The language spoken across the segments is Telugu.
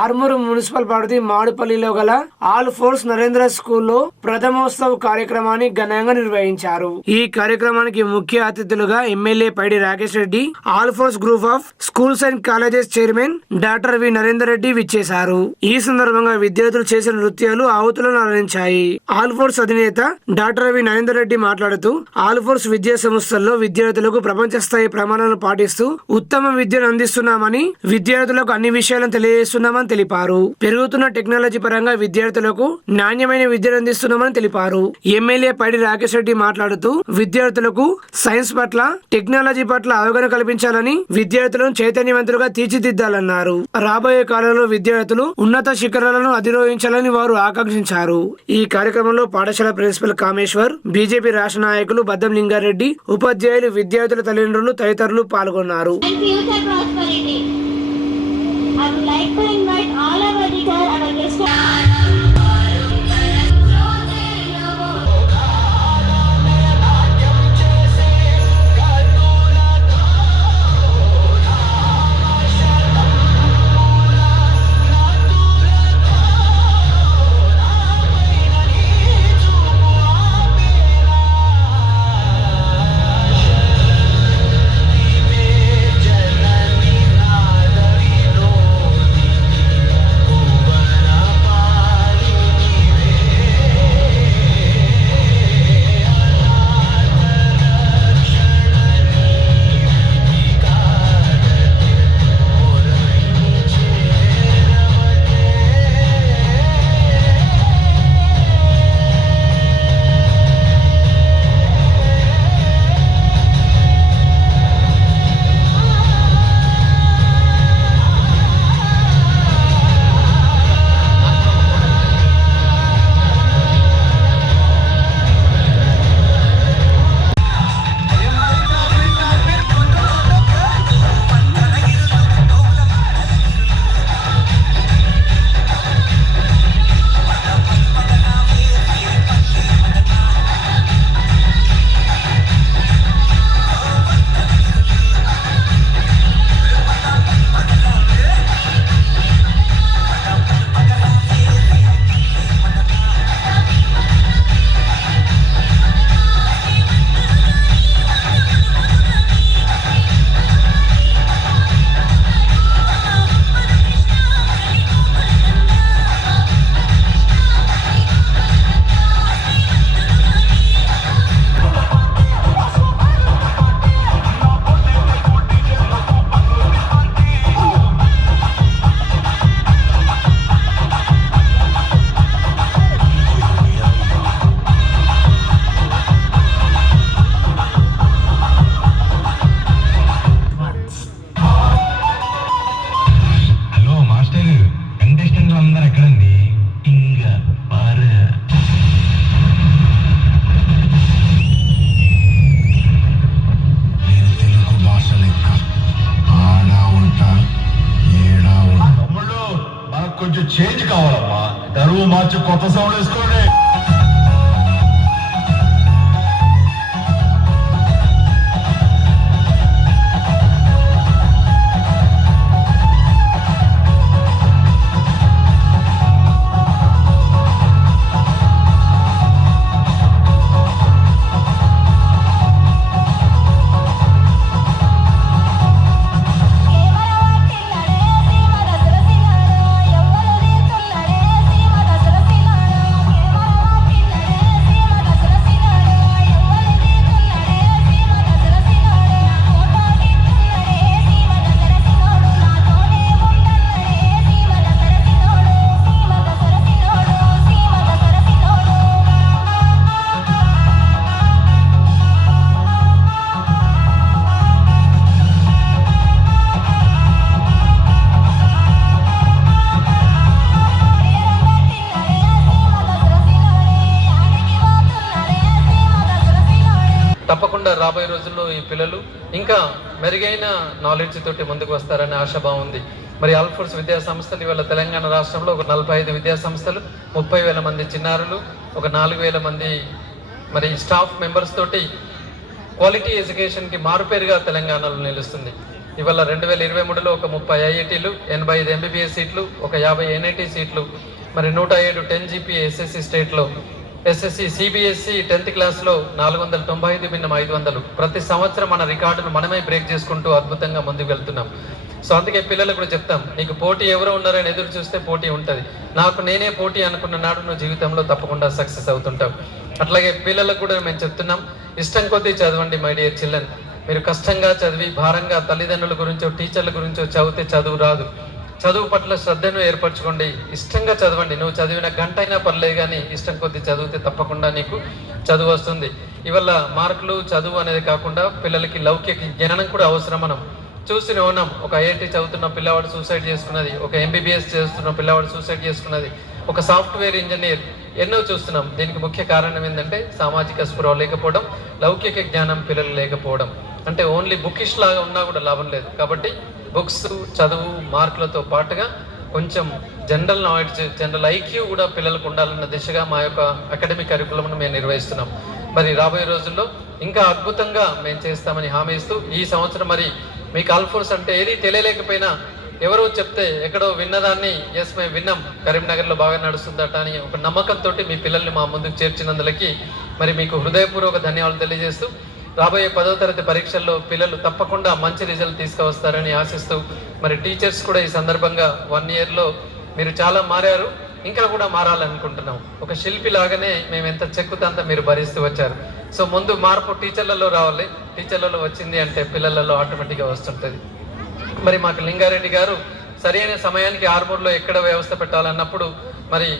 ఆర్మూరు మున్సిపల్ పరిధి మాడుపల్లిలో గల ఆల్ ఫోర్స్ నరేంద్ర స్కూల్లో ప్రథమోత్సవ కార్యక్రమాన్ని ఘనంగా నిర్వహించారు. ఈ కార్యక్రమానికి ముఖ్య అతిథులుగా MLA Paidi Rakesh Reddy all force group of schools and colleges chairman doctor V Narender Reddy విచ్చేశారు. ఈ సందర్భంగా విద్యార్థులు చేసిన నృత్యాలు ఆవుతులను అలరించాయి. ఆల్ ఫోర్స్ అధినేత డాక్టర్ వి నరేందర్ రెడ్డి మాట్లాడుతూ ఆల్ ఫోర్స్ విద్యా సంస్థల్లో విద్యార్థులకు ప్రపంచ స్థాయి ప్రమాణాలను పాటిస్తూ ఉత్తమ విద్యను అందిస్తున్నామని విద్యార్థులకు అన్ని విషయాలను తెలియజేస్తున్నామని తెలిపారు. పెరుగుతున్న టెక్నాలజీ పరంగా విద్యార్థులకు నాణ్యమైన విద్యను అందిస్తున్నామని తెలిపారు. ఎమ్మెల్యే పైడి రాకేష్ రెడ్డి మాట్లాడుతూ విద్యార్థులకు సైన్స్ పట్ల టెక్నాలజీ పట్ల అవగాహన కల్పించాలని విద్యార్థులను చైతన్యవంతులుగా తీర్చిదిద్దాలన్నారు. రాబోయే కాలంలో విద్యార్థులు ఉన్నత శిఖరాలను అధిరోహించాలని వారు ఆకాంక్షించారు. ఈ కార్యక్రమంలో పాఠశాల ప్రిన్సిపల్ కామేశ్వర్ బీజేపీ రాష్ట్ర నాయకులు బద్దం లింగారెడ్డి ఉపాధ్యాయులు విద్యార్థుల తల్లిదండ్రులు తదితరులు పాల్గొన్నారు. కొంచెం చేంజ్ కావాలమ్మా. గరువు మార్చి కొత్త సౌండ్ వేసుకోండి. తప్పకుండా రాబోయే రోజుల్లో ఈ పిల్లలు ఇంకా మెరుగైన నాలెడ్జ్ తోటి ముందుకు వస్తారనే ఆశాభావం ఉంది మరి ఆల్ఫోర్స్ విద్యా సంస్థలు ఇవాళ తెలంగాణ రాష్ట్రంలో ఒక నలభై ఐదు విద్యా సంస్థలు ముప్పై వేల మంది చిన్నారులు ఒక నాలుగు వేల మంది మరి స్టాఫ్ మెంబర్స్ తోటి క్వాలిటీ ఎడ్యుకేషన్కి మారుపేరుగా తెలంగాణలో నిలుస్తుంది. ఇవాళ రెండు వేల ఇరవై మూడులో ఒక ముప్పై ఐఐటీలు ఎనభై ఐదు ఎంబీబీఎస్ సీట్లు ఒక యాభై ఎన్ఐటీ సీట్లు మరి నూట ఏడు టెన్ జీపీ ఎస్ఎస్సి స్టేట్లో ఎస్ఎస్సి సిబిఎస్సి టెన్త్ క్లాస్లో నాలుగు వందల తొంభై ఐదు భిన్నం ఐదు వందలు. ప్రతి సంవత్సరం మన రికార్డును మనమే బ్రేక్ చేసుకుంటూ అద్భుతంగా ముందుకు వెళ్తున్నాం. సో అందుకే పిల్లలకు కూడా చెప్తాం నీకు పోటీ ఎవరు ఉన్నారని ఎదురు చూస్తే పోటీ ఉంటుంది. నాకు నేనే పోటీ అనుకున్న నాడు నువ్వు జీవితంలో తప్పకుండా సక్సెస్ అవుతుంటావు. అట్లాగే పిల్లలకు కూడా మేము చెప్తున్నాం ఇష్టం కొద్దీ చదవండి మై డియర్ చిల్డ్రన్. మీరు కష్టంగా చదివి భారంగా తల్లిదండ్రుల గురించో టీచర్ల గురించో చదివితే చదువు రాదు. చదువు పట్ల శ్రద్ధను ఏర్పరచుకోండి. ఇష్టంగా చదవండి. నువ్వు చదివిన గంట అయినా పర్లేదు కానీ ఇష్టం కొద్దీ చదివితే తప్పకుండా నీకు చదువు వస్తుంది. ఇవల్ల మార్కులు చదువు అనేది కాకుండా పిల్లలకి లౌకిక జ్ఞానం కూడా అవసరం మనం చూస్తూనే ఉన్నాం ఒక ఐఐటి చదువుతున్న పిల్లవాడు సూసైడ్ చేసుకున్నది. ఒక ఎంబీబీఎస్ చేస్తున్న పిల్లవాడు సూసైడ్ చేసుకున్నది. ఒక సాఫ్ట్వేర్ ఇంజనీర్ ఎన్నో చూస్తున్నాం. దీనికి ముఖ్య కారణం ఏంటంటే సామాజిక స్పృహ లేకపోవడం లౌకిక జ్ఞానం పిల్లలు లేకపోవడం. అంటే ఓన్లీ బుకిష్ లాగా ఉన్నా కూడా లాభం లేదు. కాబట్టి బుక్స్ చదువు మార్కులతో పాటుగా కొంచెం జనరల్ నాలెడ్జ్ జనరల్ ఐక్యూ కూడా పిల్లలకు ఉండాలన్న దిశగా మా యొక్క అకాడమిక్ కరికులంను మేము నిర్వహిస్తున్నాం. మరి రాబోయే రోజుల్లో ఇంకా అద్భుతంగా మేము చేస్తామని హామీ ఇస్తూ ఈ సంవత్సరం మరి మీకు ఆల్ఫోర్స్ అంటే ఏది తెలియలేకపోయినా ఎవరో చెప్తే ఎక్కడో విన్నదాన్ని ఎస్ మేము విన్నాం కరీంనగర్లో బాగా నడుస్తుందట అని ఒక నమ్మకంతో మీ పిల్లల్ని మా ముందుకు చేర్చినందులకి మరి మీకు హృదయపూర్వక ధన్యవాదాలు తెలియజేస్తూ రాబోయే పదో తరగతి పరీక్షల్లో పిల్లలు తప్పకుండా మంచి రిజల్ట్ తీసుకువస్తారని ఆశిస్తూ మరి టీచర్స్ కూడా ఈ సందర్భంగా వన్ ఇయర్లో మీరు చాలా మారారు ఇంకా కూడా మారాలనుకుంటున్నాం. ఒక శిల్పి లాగానే మేము ఎంత చెక్కుతా అంత మీరు భరిస్తూ వచ్చారు. సో ముందు మార్పు టీచర్లలో రావాలి. టీచర్లలో వచ్చింది అంటే పిల్లలలో ఆటోమేటిక్గా వస్తుంటుంది. మరి మాకు లింగారెడ్డి గారు సరైన సమయానికి ఆర్మూర్లో ఎక్కడ వ్యవస్థ పెట్టాలన్నప్పుడు మరి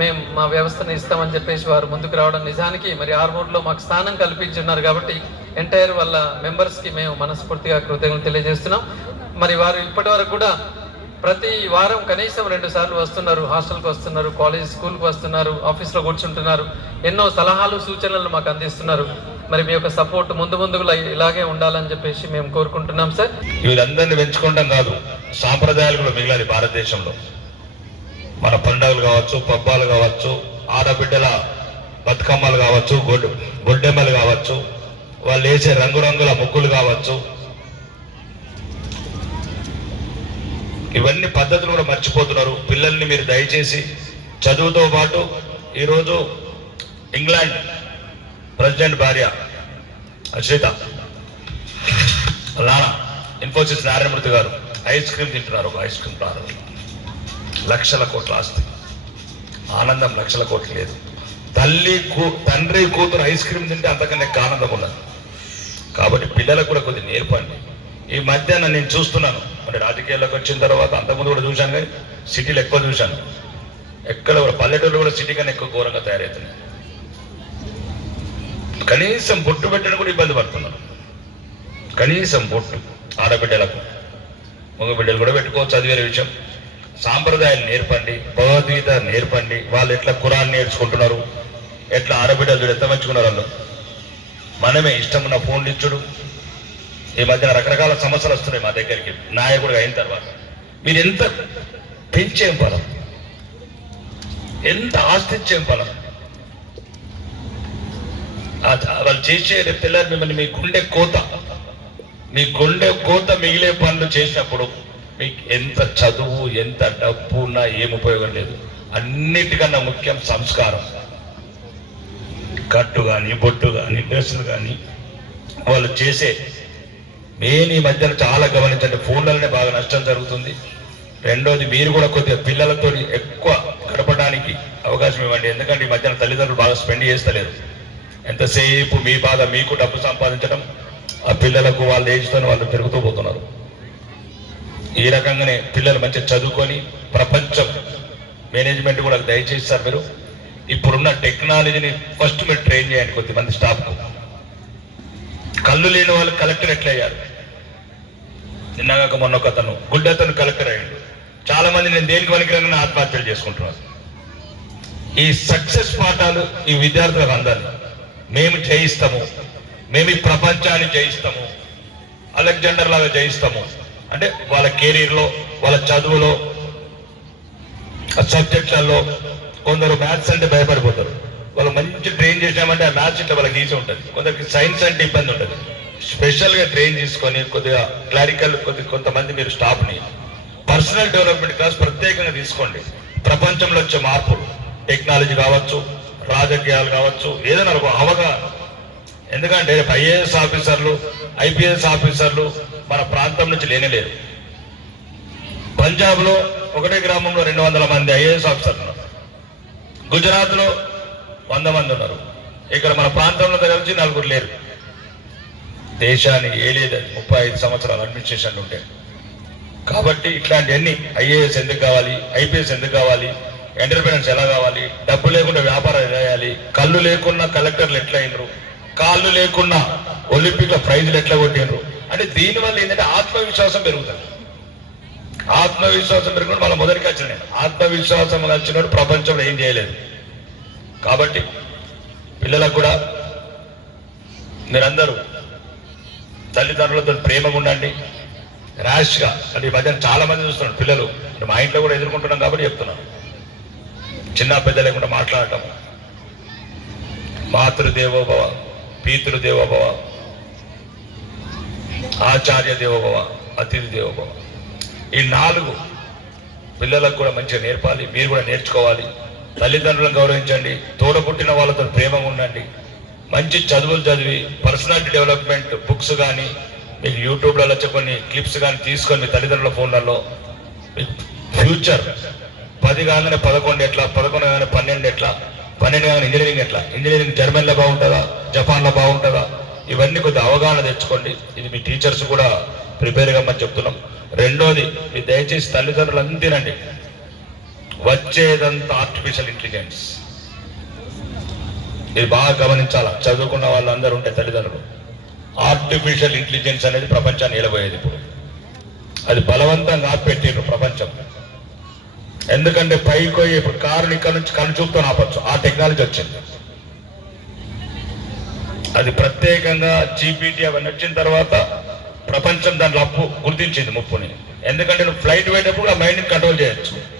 మేము మా వ్యవస్థను ఇస్తామని చెప్పేసి వారు ముందుకు రావడం నిజానికి మరి ఆర్మూర్లో మాకు స్థానం కల్పించున్నారు కాబట్టి ఎంటైర్ వాళ్ళ మెంబర్స్కి మేము మనస్ఫూర్తిగా కృతజ్ఞతలు తెలియజేస్తున్నాం. మరి వారు ఇప్పటి వరకు కూడా ప్రతి వారం కనీసం రెండు సార్లు వస్తున్నారు. హాస్టల్కి వస్తున్నారు కాలేజ్ స్కూల్కి వస్తున్నారు ఆఫీస్లో కూర్చుంటున్నారు. ఎన్నో సలహాలు సూచనలు మాకు అందిస్తున్నారు. మరి మీ యొక్క సపోర్ట్ ముందు ముందు ఇలాగే ఉండాలని చెప్పేసి మేము కోరుకుంటున్నాం సార్ వీళ్ళందరినీ పెంచుకోవడం కాదు సాంప్రదాయాలు కూడా మిగిలాలి భారతదేశంలో. మన పండుగలు కావచ్చు పబ్బాలు కావచ్చు ఆడబిడ్డల బతుకమ్మలు కావచ్చు గొడ్డెమ్మలు కావచ్చు వాళ్ళు వేసే రంగురంగుల ముగ్గులు కావచ్చు. ఇవన్నీ పద్ధతులు కూడా మర్చిపోతున్నారు. పిల్లల్ని మీరు దయచేసి చదువుతో పాటు ఈరోజు ఇంగ్లాండ్ ప్రెసిడెంట్ భార్య అశ్విత నాన్న ఇన్ఫోసిస్ నారాయణమూర్తి గారు ఐస్ క్రీమ్ తింటున్నారు. ఒక ఐస్ క్రీమ్ ప్రారంభం. లక్షల కోట్ల ఆస్తి. ఆనందం లక్షల కోట్లు లేదు. తల్లి కూ తండ్రి కూతురు ఐస్ క్రీమ్ తింటే అంతకన్నా ఆనందం ఉన్నది కాబట్టి పిల్లలకు కూడా కొద్దిగా నేర్పండి ఈ మధ్యాహ్నం నేను చూస్తున్నాను. అంటే రాజకీయాల్లోకి వచ్చిన తర్వాత అంతకుముందు కూడా చూశాను కానీ సిటీలు ఎక్కువ చూశాను. ఎక్కడ కూడా పల్లెటూరు కూడా సిటీ కన్నా ఎక్కువ ఘోరంగా తయారవుతున్నాయి. కనీసం బొట్టు పెట్టడం కూడా ఇబ్బంది పడుతున్నారు. కనీసం బొట్టు ఆడబిడ్డలకు మగ బిడ్డలు కూడా పెట్టుకోవచ్చు అది వేరే విషయం. సాంప్రదాయాలు నేర్పండి భగవద్గీత నేర్పండి. వాళ్ళు ఎట్లా కురాన్ని నేర్చుకుంటున్నారు? ఎట్లా ఆడబిడ్డలు ఎంత మంచుకున్నారు వాళ్ళు మనమే ఇష్టం ఫోన్లు ఇచ్చుడు ఈ మధ్యన రకరకాల సమస్యలు వస్తున్నాయి మా దగ్గరికి. నాయకుడు అయిన తర్వాత. మీరు ఎంత పెంచేం పొలం ఎంత ఆస్తించేం పొలం ఆ- వాళ్ళు చేసే పిల్లలు మిమ్మల్ని మీ గుండె కోత. మీ గుండె కోత మిగిలే పనులు చేసినప్పుడు మీకు ఎంత చదువు ఎంత డబ్బు ఉన్నా ఏం ఉపయోగం లేదు. అన్నిటికన్నా ముఖ్యం సంస్కారం. కట్టు కానీ బొట్టు కానీ డ్రెస్సులు కానీ వాళ్ళు చేసే నేను ఈ మధ్యన చాలా గమనించండి. ఫోన్లలోనే బాగా నష్టం జరుగుతుంది. రెండోది మీరు కూడా కొద్దిగా పిల్లలతో ఎక్కువ గడపడానికి అవకాశం ఇవ్వండి. ఎందుకంటే ఈ మధ్యన తల్లిదండ్రులు బాగా స్పెండ్ చేస్తలేరు. ఎంతసేపు మీ బాధ మీకు డబ్బు సంపాదించడం ఆ పిల్లలకు వాళ్ళ ఏజ్తో వాళ్ళు పెరుగుతూ పోతున్నారు. ఈ రకంగానే పిల్లలు మంచిగా చదువుకొని ప్రపంచం మేనేజ్మెంట్ కూడా దయచేస్తారు మీరు ఇప్పుడున్న టెక్నాలజీని ఫస్ట్ మీరు ట్రైన్ చేయండి కొద్దిమంది స్టాఫ్కు. కళ్ళు లేని వాళ్ళు కలెక్టర్ ఎట్లయ్యారు? నిన్నగాక మొన్న ఒక అతను గుడ్డతను కలెక్టర్ అయ్యాడు. చాలా మంది నేను దేనికి పనికిరానని ఆత్మహత్యలు చేసుకుంటున్నారు. ఈ సక్సెస్ పాఠాలు ఈ విద్యార్థులకు అందాలి. మేము జయిస్తాము. మేము ఈ ప్రపంచాన్ని జయిస్తాము. అలెగ్జాండర్ లాగా జయిస్తాము. అంటే వాళ్ళ కెరీర్లో వాళ్ళ చదువులో సబ్జెక్ట్లలో సబ్జెక్టులలో కొందరు మ్యాథ్స్ అంటే భయపడిపోతారు. వాళ్ళు మంచి ట్రైన్ చేసామంటే ఆ మ్యాథ్స్ ఇట్లా వాళ్ళకి ఈజీ ఉంటుంది. కొందరికి సైన్స్ అంటే ఇబ్బంది ఉంటుంది. స్పెషల్గా ట్రైన్ తీసుకొని కొద్దిగా క్లారికల్ కొద్ది కొంతమంది మీరు స్టాఫ్ని పర్సనల్ డెవలప్మెంట్ క్లాస్ ప్రత్యేకంగా తీసుకోండి. ప్రపంచంలో వచ్చే మార్పులు టెక్నాలజీ కావచ్చు రాజకీయాలు కావచ్చు ఏదైనా ఒక అవగాహన. ఎందుకంటే రేపు ఐఏఎస్ ఆఫీసర్లు ఐపీఎస్ ఆఫీసర్లు మన ప్రాంతం నుంచి లేనేలేరు. పంజాబ్లో ఒకటే గ్రామంలో రెండు వందల మంది ఐఏఎస్ ఆఫీసర్లు ఉన్నారు. గుజరాత్లో వంద మంది ఉన్నారు. ఇక్కడ మన ప్రాంతంలో కలిసి నలుగురు లేరు. దేశాన్ని ఏలేదు ముప్పై ఐదు సంవత్సరాలు అడ్మినిస్ట్రేషన్ ఉంటే. కాబట్టి ఇట్లాంటివన్నీ ఐఏఎస్ ఎందుకు కావాలి? ఐపీఎస్ ఎందుకు కావాలి? ఎంటర్ప్రినర్స్ ఎలా కావాలి? డబ్బు లేకుండా వ్యాపారం ఎలా చేయాలి? కళ్ళు లేకున్నా కలెక్టర్లు ఎట్లా అయినరు? కాళ్ళు లేకున్నా ఒలింపిక్లో ప్రైజులు ఎట్లా కొట్టినరు అంటే దీనివల్ల ఏంటంటే ఆత్మవిశ్వాసం పెరుగుతుంది. ఆత్మవిశ్వాసం పెరుగుతుంది మళ్ళీ మొదటికి వచ్చిన నేను ఆత్మవిశ్వాసం వచ్చినప్పుడు ప్రపంచంలో ఏం చేయలేదు. కాబట్టి పిల్లలకు కూడా మీరందరూ తల్లిదండ్రులతో ప్రేమగా ఉండండి. ర్యాష్గా అంటే ఈ మధ్యన చాలా మంది చూస్తున్నారు పిల్లలు. మా ఇంట్లో కూడా ఎదుర్కొంటున్నాం కాబట్టి చెప్తున్నాను. చిన్న పెద్ద లేకుండా మాట్లాడటం. మాతృదేవోభవ పీతృదేవోభవ ఆచార్య దేవోభవ అతిథి దేవోభవ. ఈ నాలుగు పిల్లలకు కూడా మంచిగా నేర్పాలి మీరు కూడా నేర్చుకోవాలి. తల్లిదండ్రులను గౌరవించండి తోడ పుట్టిన వాళ్ళతో ప్రేమగా ఉండండి. మంచి చదువులు చదివి పర్సనాలిటీ డెవలప్మెంట్ బుక్స్ కానీ మీకు యూట్యూబ్లలో వచ్చే కొన్ని క్లిప్స్ కానీ తీసుకొని మీ తల్లిదండ్రుల ఫోన్లలో ఫ్యూచర్ పది కాగానే పదకొండు ఎట్లా పదకొండు కాగానే పన్నెండు ఎట్లా పన్నెండు కాగానే ఇంజనీరింగ్ ఎట్లా ఇంజనీరింగ్ జర్మనీలో బాగుంటుందా జపాన్లో బాగుంటుందా ఇవన్నీ కొద్దిగా అవగాహన తెచ్చుకోండి. ఇది మీ టీచర్స్ కూడా ప్రిపేర్ కమ్మని చెప్తున్నాం. రెండోది మీ దయచేసి తల్లిదండ్రులు అంతేనండి వచ్చేదంతా ఆర్టిఫిషియల్ ఇంటెలిజెన్స్ ఇది బాగా గమనించాలా? చదువుకున్న వాళ్ళందరూ ఉంటే తల్లిదండ్రులు. ఆర్టిఫిషియల్ ఇంటెలిజెన్స్ అనేది ప్రపంచాన్ని నిలబోయేది ఇప్పుడు. అది బలవంతంగా ఆపెట్టిండ్రు ప్రపంచం. ఎందుకంటే పైకి పోయి ఇప్పుడు కారుని ఇక్కడ నుంచి కనుచూపుతో ఆపచ్చు. ఆ టెక్నాలజీ వచ్చింది. అది ప్రత్యేకంగా జీపీటీ అవన్నీ వచ్చిన తర్వాత ప్రపంచం దాంట్లో అప్పు గుర్తించింది ముప్పుని. ఎందుకంటే నువ్వు ఫ్లైట్ పోయేటప్పుడు ఆ మైండ్ని కంట్రోల్ చేయొచ్చు.